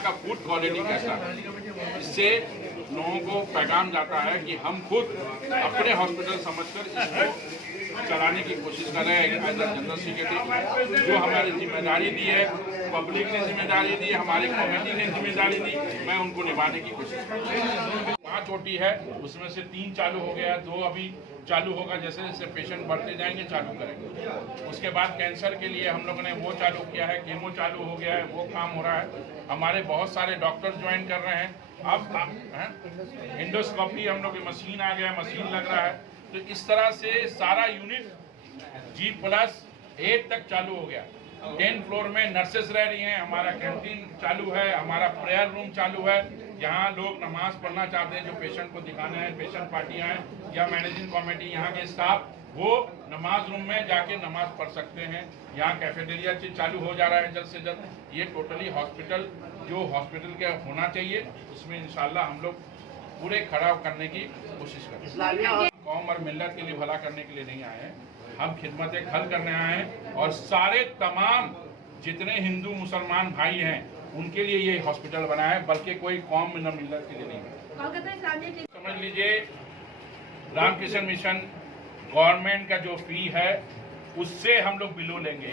यहाँ का food quality कैसा है। इससे लोगों को पैगाम जाता है कि हम खुद अपने हॉस्पिटल समझकर इसको चलाने की कोशिश कर रहे हैं। एज अ जनरल सेक्रेटरी जो हमारी जिम्मेदारी दी है, पब्लिक ने जिम्मेदारी दी, हमारी कमेटी ने जिम्मेदारी दी, मैं उनको निभाने की कोशिश कर रहा हूँ। 5 ओटी है, उसमें से 3 चालू हो गया, 2 अभी चालू होगा। जैसे जैसे पेशेंट बढ़ते जाएंगे चालू करेंगे। उसके बाद कैंसर के लिए हम लोगों ने वो चालू किया है, केमो चालू हो गया है, वो काम हो रहा है। हमारे बहुत सारे डॉक्टर ज्वाइन कर रहे हैं। अब इंडोस्कोपी हम लोग की मशीन आ गया, मशीन लग रहा है। तो इस तरह से सारा यूनिट G+8 तक चालू हो गया। 10 फ्लोर में नर्सेस रह रही हैं, हमारा कैंटीन चालू है, हमारा प्रेयर रूम चालू है। यहाँ लोग नमाज पढ़ना चाहते हैं, जो पेशेंट को दिखाने हैं, पेशेंट पार्टियां हैं या मैनेजिंग कमेटी यहाँ के स्टाफ, वो नमाज रूम में जाके नमाज पढ़ सकते हैं। यहाँ कैफेटेरिया चालू हो जा रहा है जल्द से जल्द। ये टोटली हॉस्पिटल जो हॉस्पिटल के होना चाहिए, उसमें इंशाल्लाह हम लोग पूरे खड़ा करने की कोशिश करें। कौम और मिल्लत के लिए भला करने के लिए नहीं आए हैं, हम खिदमत खल करने आए हैं। और सारे तमाम जितने हिंदू मुसलमान भाई हैं उनके लिए ये हॉस्पिटल बना है, बल्कि कोई कौम न मिल्लत के लिए नहीं। समझ लीजिए रामकृष्ण मिशन गवर्नमेंट का जो फी है उससे हम लोग बिलो लेंगे।